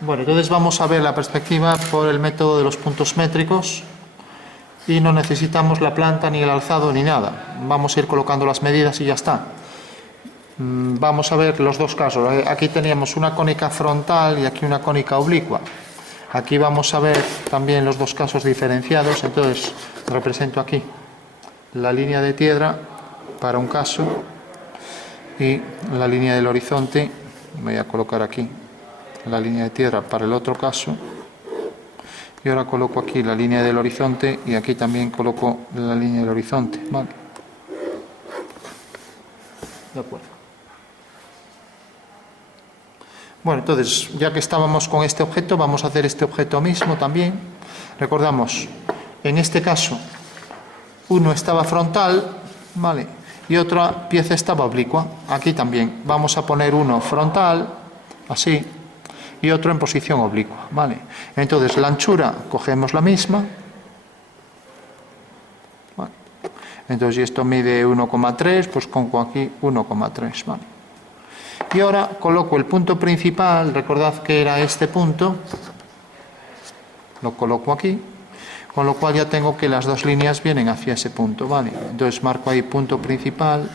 Bueno, entonces vamos a ver la perspectiva por el método de los puntos métricos y no necesitamos la planta ni el alzado ni nada. Vamos a ir colocando las medidas y ya está. Vamos a ver los dos casos. Aquí teníamos una cónica frontal y aquí una cónica oblicua. Aquí vamos a ver también los dos casos diferenciados. Entonces represento aquí la línea de tierra para un caso y la línea del horizonte. Voy a colocar aquí la línea de tierra para el otro caso. Y ahora coloco aquí la línea del horizonte y aquí también coloco la línea del horizonte. ¿Vale? De acuerdo. Bueno, entonces, ya que estábamos con este objeto, vamos a hacer este objeto mismo también. Recordamos, en este caso, uno estaba frontal, ¿vale? Y otra pieza estaba oblicua. Aquí también vamos a poner uno frontal, así, y otro en posición oblicua, ¿vale? Entonces, la anchura, cogemos la misma. ¿Vale? Entonces, si esto mide 1,3, pues pongo aquí 1,3, ¿vale? Y ahora coloco el punto principal, recordad que era este punto, lo coloco aquí, con lo cual ya tengo que las dos líneas vienen hacia ese punto, ¿vale? Entonces marco ahí punto principal.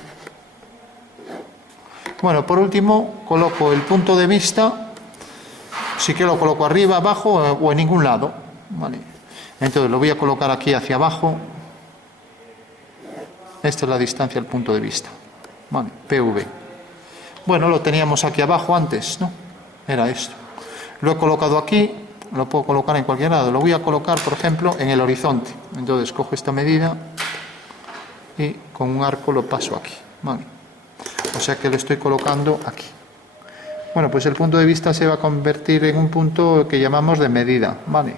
Bueno, por último, coloco el punto de vista, sí que lo coloco arriba, abajo o en ningún lado, ¿vale? Entonces lo voy a colocar aquí hacia abajo. Esta es la distancia del punto de vista, ¿vale? PV. Bueno, lo teníamos aquí abajo antes, ¿no? Era esto. Lo he colocado aquí, lo puedo colocar en cualquier lado. Lo voy a colocar, por ejemplo, en el horizonte. Entonces cojo esta medida y con un arco lo paso aquí, ¿vale? O sea que lo estoy colocando aquí. Bueno, pues el punto de vista se va a convertir en un punto que llamamos de medida, ¿vale?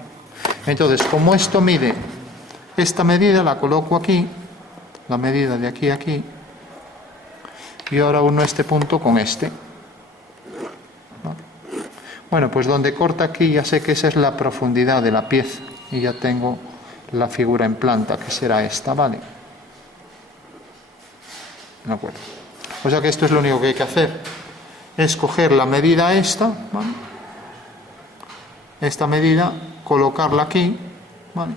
Entonces, como esto mide esta medida, la coloco aquí, la medida de aquí a aquí, y ahora uno este punto con este. ¿Vale? Bueno, pues donde corta aquí ya sé que esa es la profundidad de la pieza y ya tengo la figura en planta, que será esta, ¿vale? De acuerdo. O sea que esto es lo único que hay que hacer, es coger la medida esta, ¿vale? Esta medida, colocarla aquí, ¿vale?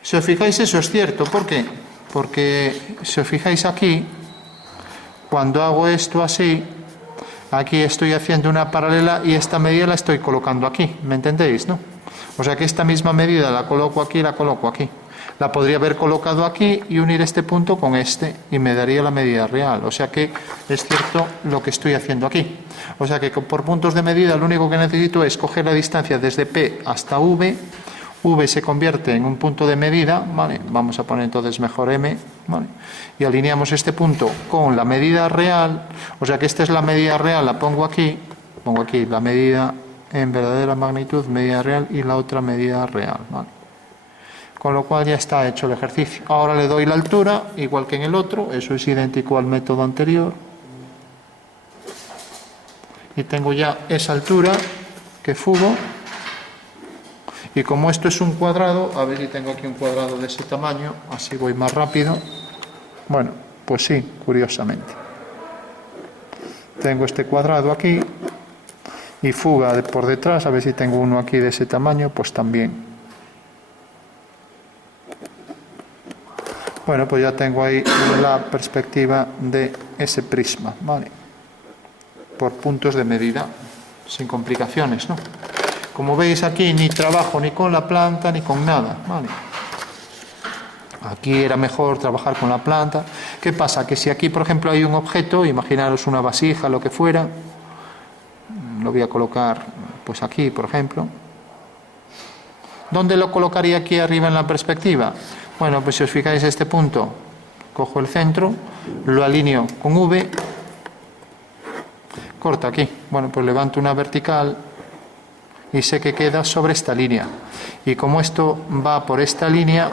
Si os fijáis, eso es cierto. ¿Por qué? Porque si os fijáis aquí, cuando hago esto así, aquí estoy haciendo una paralela y esta medida la estoy colocando aquí, ¿me entendéis, no? O sea que esta misma medida la coloco aquí y la coloco aquí. La podría haber colocado aquí y unir este punto con este y me daría la medida real. O sea que es cierto lo que estoy haciendo aquí. O sea que por puntos de medida lo único que necesito es coger la distancia desde P hasta V. V se convierte en un punto de medida, ¿vale? Vamos a poner entonces mejor M, ¿vale? Y alineamos este punto con la medida real, o sea que esta es la medida real, la pongo aquí la medida en verdadera magnitud, medida real, y la otra medida real, ¿vale? Con lo cual ya está hecho el ejercicio. Ahora le doy la altura, igual que en el otro, eso es idéntico al método anterior. Y tengo ya esa altura que fugo. Y como esto es un cuadrado, a ver si tengo aquí un cuadrado de ese tamaño, así voy más rápido. Bueno, pues sí, curiosamente. Tengo este cuadrado aquí y fuga por detrás, a ver si tengo uno aquí de ese tamaño, pues también. Bueno, pues ya tengo ahí la perspectiva de ese prisma, ¿vale? Por puntos de medida, sin complicaciones, ¿no? Como veis aquí ni trabajo ni con la planta ni con nada, ¿vale? Aquí era mejor trabajar con la planta. ¿Qué pasa? Que si aquí, por ejemplo, hay un objeto, imaginaros una vasija, lo que fuera, lo voy a colocar pues aquí, por ejemplo. ¿Dónde lo colocaría aquí arriba en la perspectiva? Bueno, pues si os fijáis este punto, cojo el centro, lo alineo con V, corta aquí. Bueno, pues levanto una vertical y sé que queda sobre esta línea. Y como esto va por esta línea,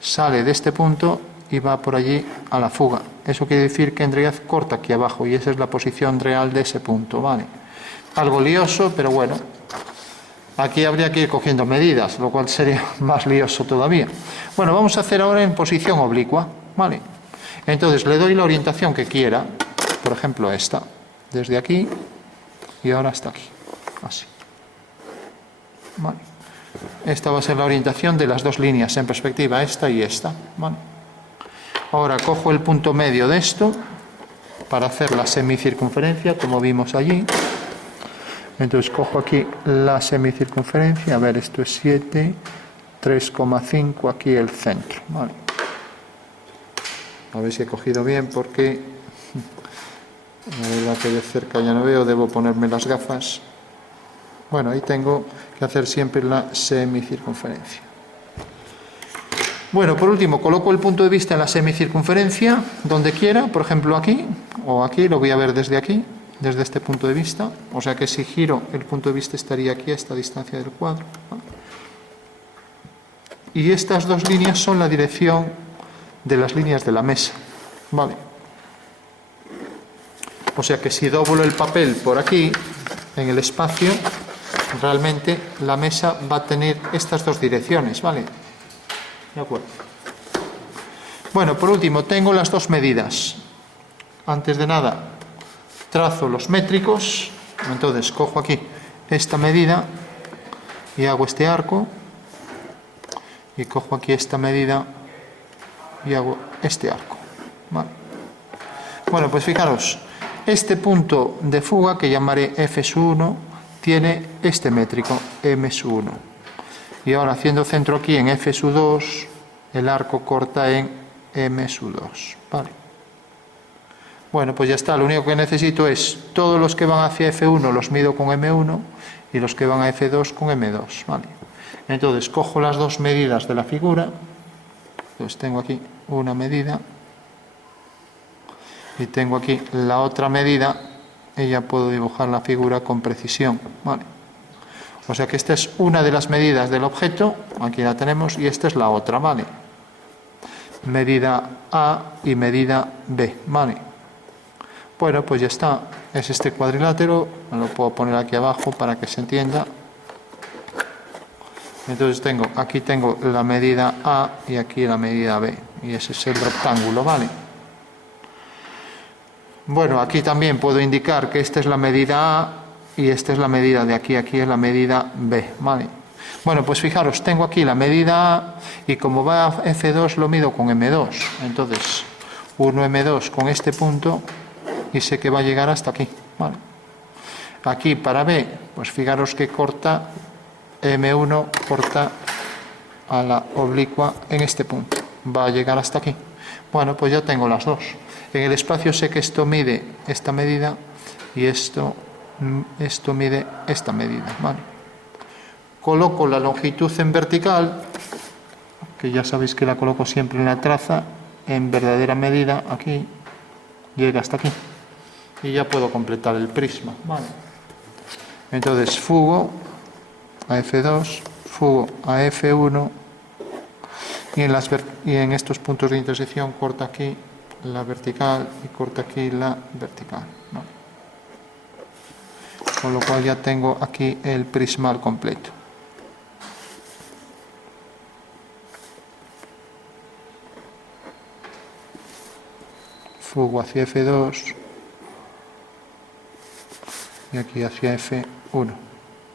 sale de este punto y va por allí a la fuga. Eso quiere decir que en realidad corta aquí abajo y esa es la posición real de ese punto, ¿vale? Algo lioso, pero bueno. Aquí habría que ir cogiendo medidas, lo cual sería más lioso todavía. Bueno, vamos a hacer ahora en posición oblicua, ¿vale? Entonces le doy la orientación que quiera, por ejemplo esta, desde aquí y ahora hasta aquí. así. Vale. Esta va a ser la orientación de las dos líneas en perspectiva, esta y esta. Vale. Ahora cojo el punto medio de esto para hacer la semicircunferencia, como vimos allí. Entonces cojo aquí la semicircunferencia, a ver, esto es 7, 3,5, aquí el centro. Vale. A ver si he cogido bien, porque la verdad que de cerca ya no veo, debo ponerme las gafas. Bueno, ahí tengo que hacer siempre la semicircunferencia. Bueno, por último, coloco el punto de vista en la semicircunferencia, donde quiera, por ejemplo aquí, o aquí, lo voy a ver desde aquí, desde este punto de vista. O sea que si giro, el punto de vista estaría aquí a esta distancia del cuadro. Y estas dos líneas son la dirección de las líneas de la mesa. Vale. O sea que si doblo el papel por aquí, en el espacio, realmente la mesa va a tener estas dos direcciones, ¿vale? De acuerdo. Bueno, por último, tengo las dos medidas. Antes de nada, trazo los métricos. Entonces, cojo aquí esta medida y hago este arco. Y cojo aquí esta medida y hago este arco. ¿Vale? Bueno, pues fijaros, este punto de fuga, que llamaré F1, tiene este métrico, M1. Y ahora, haciendo centro aquí en F2, el arco corta en M2. ¿Vale? Bueno, pues ya está. Lo único que necesito es todos los que van hacia F1 los mido con M1 y los que van a F2 con M2. ¿Vale? Entonces, cojo las dos medidas de la figura. Pues tengo aquí una medida y tengo aquí la otra medida, y ya puedo dibujar la figura con precisión. ¿Vale? O sea que esta es una de las medidas del objeto, aquí la tenemos, y esta es la otra, ¿vale? Medida A y medida B, ¿vale? Bueno, pues ya está, es este cuadrilátero, me lo puedo poner aquí abajo para que se entienda. Entonces aquí tengo la medida A y aquí la medida B, y ese es el rectángulo, ¿vale? Bueno, aquí también puedo indicar que esta es la medida A y esta es la medida de aquí, aquí es la medida B, ¿vale? Bueno, pues fijaros, tengo aquí la medida A y como va a F2 lo mido con M2, entonces 1M2 con este punto y sé que va a llegar hasta aquí, ¿vale? Aquí para B, pues fijaros que corta, M1 corta a la oblicua en este punto, va a llegar hasta aquí. Bueno, pues ya tengo las dos. En el espacio sé que esto mide esta medida y esto mide esta medida, ¿vale? Coloco la longitud en vertical, que ya sabéis que la coloco siempre en la traza, en verdadera medida, aquí, llega hasta aquí. Y ya puedo completar el prisma, ¿vale? Entonces fugo a F2, fugo a F1 y en estos puntos de intersección corta aquí la vertical y corta aquí la vertical, ¿vale? Con lo cual ya tengo aquí el prisma al completo. Fugo hacia F2 y aquí hacia F1.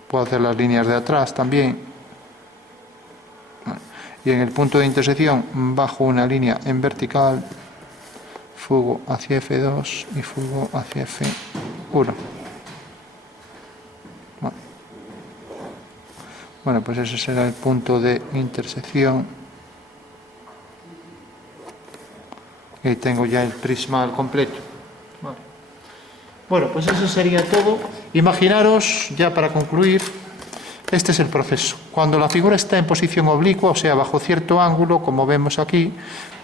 Puedo hacer las líneas de atrás también. Y en el punto de intersección bajo una línea en vertical, fugo hacia F2 y fugo hacia F1. Bueno, pues ese será el punto de intersección. Y tengo ya el prisma al completo. Vale. Bueno, pues eso sería todo. Imaginaros, ya para concluir, este es el proceso. Cuando la figura está en posición oblicua, o sea, bajo cierto ángulo, como vemos aquí,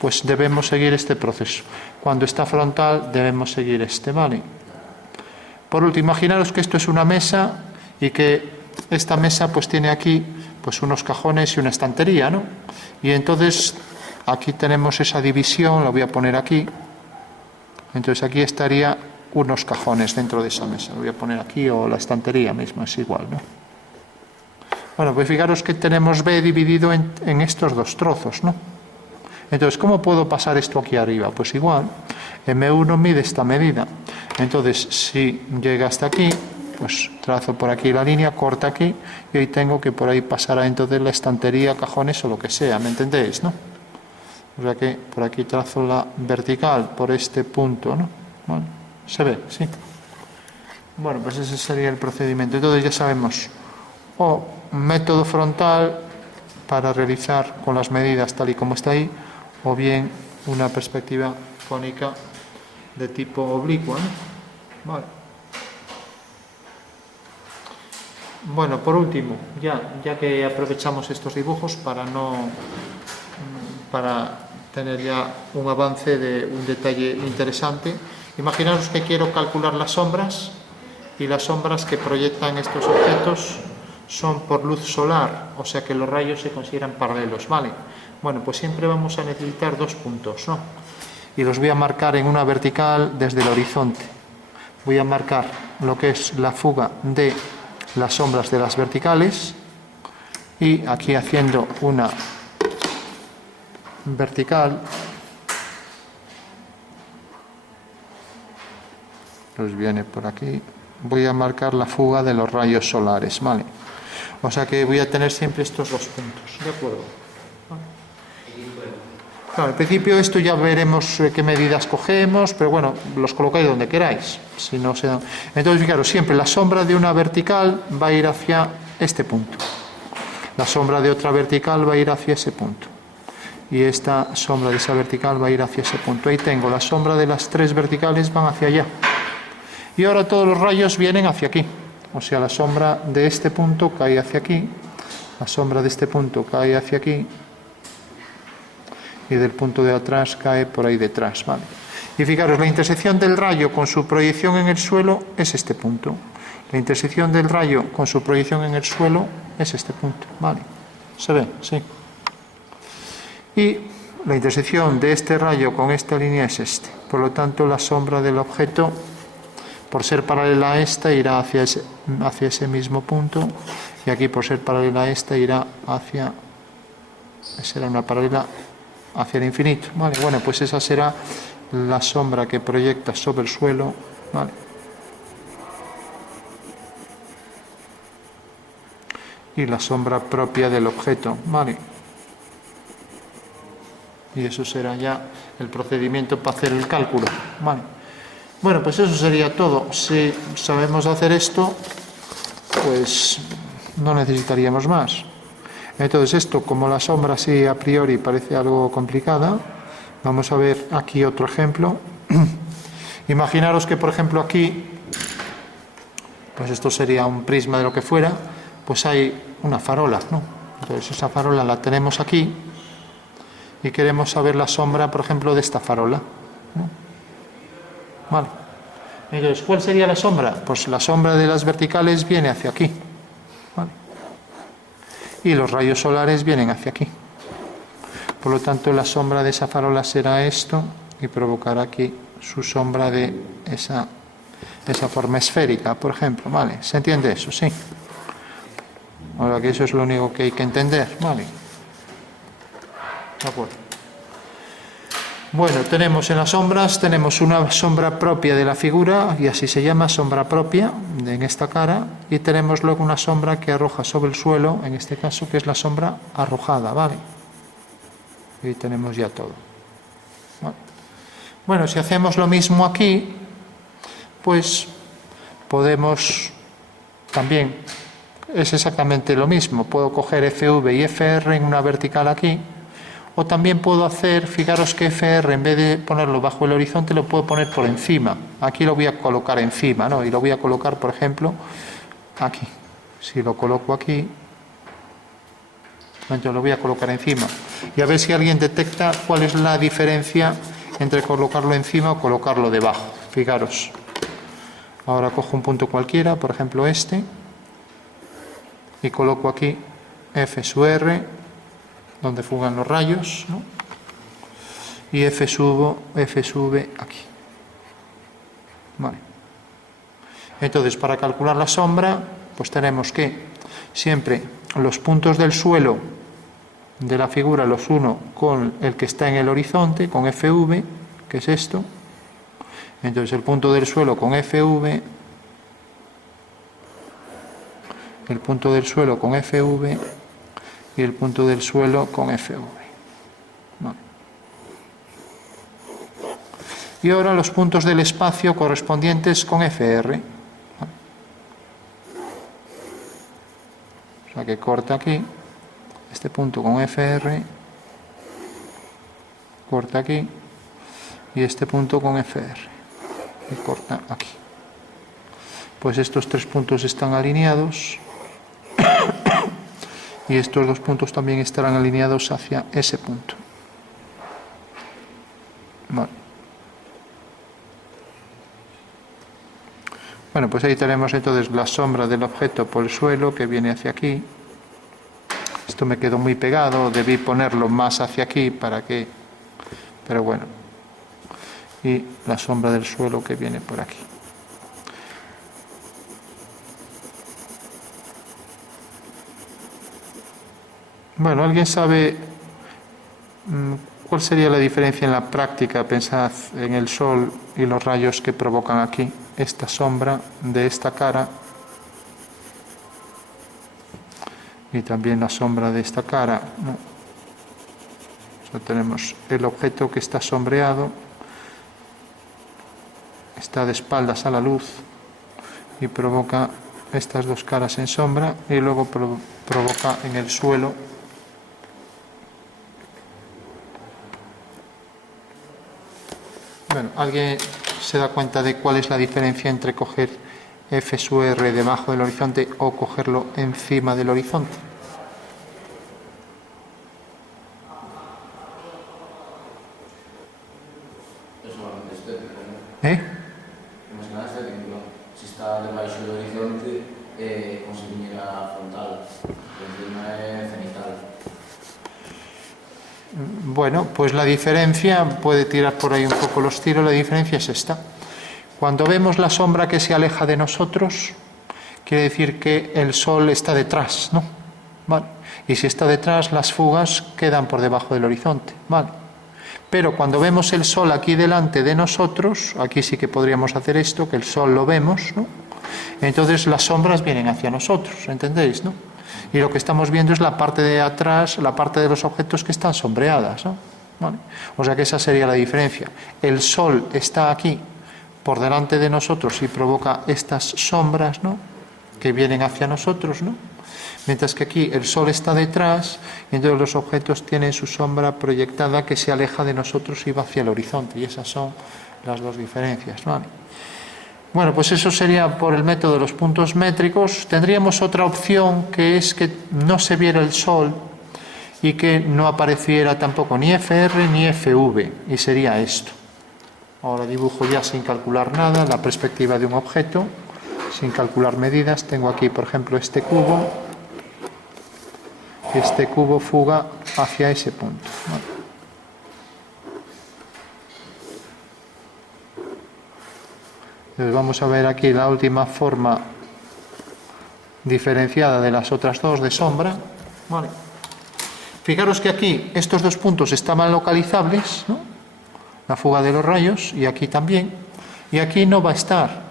pues debemos seguir este proceso. Cuando está frontal, debemos seguir este, ¿vale? Por último, imaginaros que esto es una mesa y que esta mesa pues tiene aquí pues unos cajones y una estantería, ¿no? Y entonces aquí tenemos esa división, la voy a poner aquí. Entonces aquí estaría unos cajones dentro de esa mesa. Lo voy a poner aquí, o la estantería misma, es igual, ¿no? Bueno, pues fijaros que tenemos B dividido en estos dos trozos, ¿no? Entonces, ¿cómo puedo pasar esto aquí arriba? Pues igual, M1 mide esta medida. Entonces, si llega hasta aquí, pues trazo por aquí la línea, corta aquí, y ahí tengo que por ahí pasará entonces la estantería, cajones o lo que sea, ¿me entendéis, no? O sea que por aquí trazo la vertical por este punto, ¿no? Bueno, se ve, sí. Bueno, pues ese sería el procedimiento. Entonces ya sabemos, o método frontal para realizar con las medidas tal y como está ahí, o bien una perspectiva cónica de tipo oblicua, ¿no? Vale. Bueno, por último, ya que aprovechamos estos dibujos para tener ya un avance de un detalle interesante, imaginaos que quiero calcular las sombras, y las sombras que proyectan estos objetos son por luz solar, o sea que los rayos se consideran paralelos, ¿vale? Bueno, pues siempre vamos a necesitar dos puntos, ¿no? Y los voy a marcar en una vertical desde el horizonte. Voy a marcar lo que es la fuga de las sombras de las verticales, y aquí haciendo una vertical, pues viene por aquí, voy a marcar la fuga de los rayos solares, ¿vale? O sea que voy a tener siempre estos dos puntos, ¿de acuerdo? Claro, al principio esto ya veremos qué medidas cogemos, pero bueno, los colocáis donde queráis. Si no se dan. Entonces, fijaros, siempre la sombra de una vertical va a ir hacia este punto. La sombra de otra vertical va a ir hacia ese punto. Y esta sombra de esa vertical va a ir hacia ese punto. Ahí tengo, la sombra de las tres verticales van hacia allá. Y ahora todos los rayos vienen hacia aquí. O sea, la sombra de este punto cae hacia aquí, la sombra de este punto cae hacia aquí, y del punto de atrás cae por ahí detrás, ¿vale? Y fijaros, la intersección del rayo con su proyección en el suelo es este punto. La intersección del rayo con su proyección en el suelo es este punto, ¿vale? ¿Se ve? Sí. Y la intersección de este rayo con esta línea es este. Por lo tanto, la sombra del objeto, por ser paralela a esta, irá hacia ese mismo punto, y aquí por ser paralela a esta irá hacia, será una paralela hacia el infinito, ¿vale? Bueno, pues esa será la sombra que proyecta sobre el suelo, ¿vale? Y la sombra propia del objeto, ¿vale? Y eso será ya el procedimiento para hacer el cálculo, ¿vale? Bueno, pues eso sería todo. Si sabemos hacer esto, pues no necesitaríamos más. Entonces esto, como la sombra sí a priori parece algo complicada, vamos a ver aquí otro ejemplo. Imaginaros que, por ejemplo, aquí, pues esto sería un prisma de lo que fuera, pues hay una farola, ¿no? Entonces esa farola la tenemos aquí y queremos saber la sombra, por ejemplo, de esta farola, ¿no? Vale. Entonces, ¿cuál sería la sombra? Pues la sombra de las verticales viene hacia aquí, ¿vale? Y los rayos solares vienen hacia aquí. Por lo tanto, la sombra de esa farola será esto, y provocará aquí su sombra de esa forma esférica, por ejemplo, ¿vale? ¿Se entiende eso? Sí. Ahora que eso es lo único que hay que entender, ¿vale? De acuerdo. Bueno, tenemos en las sombras, tenemos una sombra propia de la figura, y así se llama, sombra propia, en esta cara, y tenemos luego una sombra que arroja sobre el suelo, en este caso, que es la sombra arrojada, ¿vale? Y tenemos ya todo. ¿Vale? Bueno, si hacemos lo mismo aquí, pues podemos también, es exactamente lo mismo, puedo coger FV y FR en una vertical aquí, o también puedo hacer, fijaros que FR, en vez de ponerlo bajo el horizonte, lo puedo poner por encima. Aquí lo voy a colocar encima, ¿no? Y lo voy a colocar, por ejemplo, aquí. Si lo coloco aquí, yo lo voy a colocar encima. Y a ver si alguien detecta cuál es la diferencia entre colocarlo encima o colocarlo debajo. Fijaros. Ahora cojo un punto cualquiera, por ejemplo este, y coloco aquí F sub R, donde fugan los rayos, ¿no? Y F sube aquí. Vale. Entonces, para calcular la sombra, pues tenemos que siempre los puntos del suelo de la figura los uno con el que está en el horizonte, con FV, que es esto. Entonces, el punto del suelo con FV el punto del suelo con FV y el punto del suelo con FV. Vale. Y ahora los puntos del espacio correspondientes con FR. Vale. O sea que corta aquí, este punto con FR, corta aquí, y este punto con FR, y corta aquí. Pues estos tres puntos están alineados y estos dos puntos también estarán alineados hacia ese punto. Vale. Bueno, pues ahí tenemos entonces la sombra del objeto por el suelo que viene hacia aquí. Esto me quedó muy pegado, debí ponerlo más hacia aquí para que... Pero bueno. Y la sombra del suelo que viene por aquí. Bueno, ¿alguien sabe cuál sería la diferencia en la práctica? Pensad en el sol y los rayos que provocan aquí. Esta sombra de esta cara y también la sombra de esta cara, ¿no? O sea, tenemos el objeto que está sombreado, está de espaldas a la luz y provoca estas dos caras en sombra, y luego provoca en el suelo Bueno, ¿alguien se da cuenta de cuál es la diferencia entre coger F sub R debajo del horizonte o cogerlo encima del horizonte? Es solamente estético, ¿no? ¿Eh? Más nada estético. Si está debaixo do horizonte, como se viniera frontal. Encima é cenital. Bueno, pues la diferencia, puede tirar por ahí un poco los tiros, la diferencia es esta. Cuando vemos la sombra que se aleja de nosotros, quiere decir que el sol está detrás, ¿no? ¿Vale? Y si está detrás, las fugas quedan por debajo del horizonte, ¿vale? Pero cuando vemos el sol aquí delante de nosotros, aquí sí que podríamos hacer esto, que el sol lo vemos, ¿no? Entonces las sombras vienen hacia nosotros, ¿entendéis, no? Y lo que estamos viendo es la parte de atrás, la parte de los objetos que están sombreadas, ¿no? ¿Vale? O sea que esa sería la diferencia. El sol está aquí por delante de nosotros y provoca estas sombras, ¿no?, que vienen hacia nosotros, ¿no? Mientras que aquí el sol está detrás y entonces los objetos tienen su sombra proyectada que se aleja de nosotros y va hacia el horizonte, y esas son las dos diferencias, ¿vale? Bueno, pues eso sería por el método de los puntos métricos. Tendríamos otra opción, que es que no se viera el sol y que no apareciera tampoco ni FR ni FV, y sería esto. Ahora dibujo ya sin calcular nada, la perspectiva de un objeto, sin calcular medidas. Tengo aquí, por ejemplo, este cubo, y este cubo fuga hacia ese punto, ¿vale? Entonces vamos a ver aquí la última forma diferenciada de las otras dos de sombra, ¿vale? Fijaros que aquí estos dos puntos estaban localizables, ¿no?, la fuga de los rayos, y aquí también, y aquí no va a estar.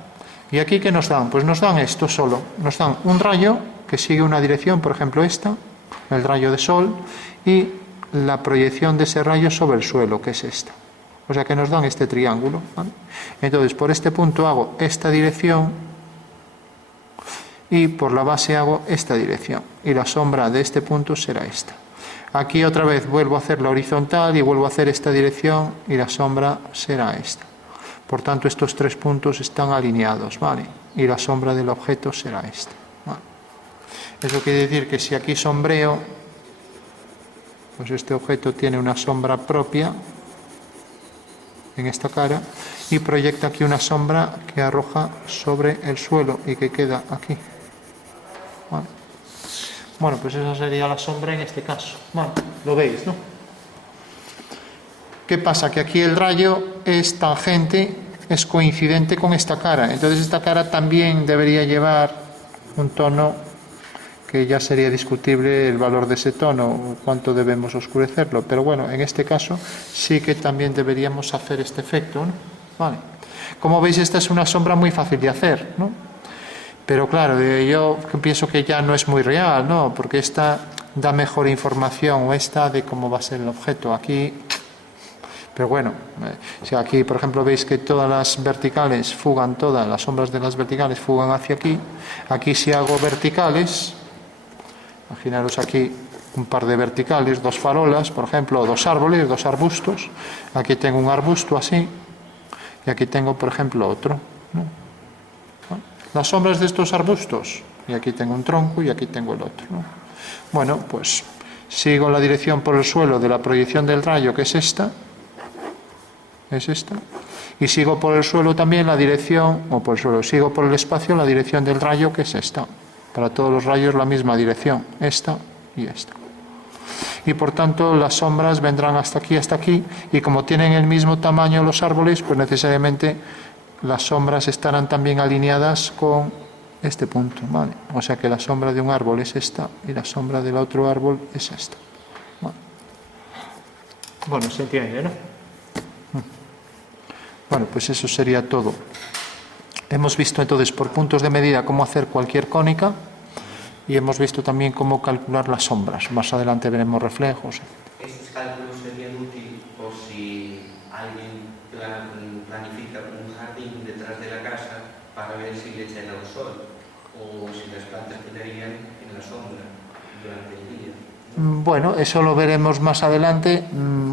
¿Y aquí qué nos dan? Pues nos dan esto solo, nos dan un rayo que sigue una dirección, por ejemplo esta, el rayo de sol, y la proyección de ese rayo sobre el suelo, que es esta. O sea que nos dan este triángulo, ¿vale? Entonces por este punto hago esta dirección y por la base hago esta dirección, y la sombra de este punto será esta. Aquí otra vez vuelvo a hacer la horizontal y vuelvo a hacer esta dirección, y la sombra será esta. Por tanto estos tres puntos están alineados, ¿vale? Y la sombra del objeto será esta, ¿vale? Eso quiere decir que si aquí sombreo, pues este objeto tiene una sombra propia en esta cara y proyecta aquí una sombra que arroja sobre el suelo y que queda aquí, ¿vale? Bueno, pues esa sería la sombra en este caso, ¿vale? Lo veis, ¿no? ¿Qué pasa? Que aquí el rayo es tangente, es coincidente con esta cara, entonces esta cara también debería llevar un tono que ya sería discutible el valor de ese tono, cuánto debemos oscurecerlo, pero bueno, en este caso sí que también deberíamos hacer este efecto, ¿no? Vale. Como veis, esta es una sombra muy fácil de hacer, ¿no? Pero claro, yo pienso que ya no es muy real, ¿no? Porque esta da mejor información, o esta de cómo va a ser el objeto. Aquí, pero bueno, si aquí, por ejemplo, veis que todas las verticales fugan, todas las sombras de las verticales fugan hacia aquí. Aquí si hago verticales, imaginaros aquí un par de verticales, 2 farolas, por ejemplo, o 2 árboles, 2 arbustos. Aquí tengo un arbusto así, y aquí tengo, por ejemplo, otro, ¿no? Las sombras de estos arbustos, y aquí tengo un tronco y aquí tengo el otro, ¿no? Bueno, pues sigo la dirección por el suelo de la proyección del rayo, que es esta, y sigo por el suelo también la dirección, o por el suelo, sigo por el espacio la dirección del rayo, que es esta. Para todos los rayos la misma dirección, esta y esta. Y por tanto las sombras vendrán hasta aquí, y como tienen el mismo tamaño los árboles, pues necesariamente las sombras estarán también alineadas con este punto, ¿vale? O sea que la sombra de un árbol es esta y la sombra del otro árbol es esta. Bueno, se entiende, ¿no? Bueno, pues eso sería todo. Hemos visto entonces por puntos de medida cómo hacer cualquier cónica y hemos visto también cómo calcular las sombras. Más adelante veremos reflejos. ¿Estos cálculos serían útiles o si alguien planifica un jardín detrás de la casa para ver si le echan al sol o si las plantas quedarían en la sombra durante el día? Bueno, eso lo veremos más adelante.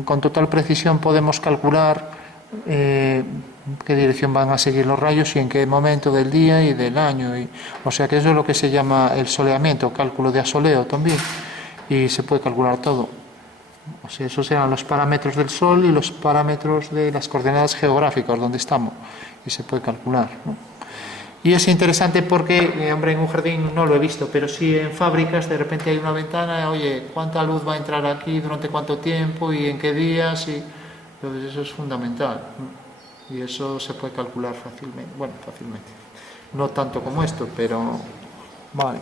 Con total precisión podemos calcular qué dirección van a seguir los rayos y en qué momento del día y del año. O sea que eso es lo que se llama el soleamiento, cálculo de asoleo también. Y se puede calcular todo. O sea, esos serán los parámetros del Sol y los parámetros de las coordenadas geográficas donde estamos. Y se puede calcular, ¿no? Y es interesante porque, hombre, en un jardín no lo he visto, pero sí en fábricas de repente hay una ventana, oye, ¿cuánta luz va a entrar aquí, durante cuánto tiempo y en qué días? Y entonces eso es fundamental, ¿no? Y eso se puede calcular fácilmente, bueno, fácilmente. No tanto como esto, pero vale.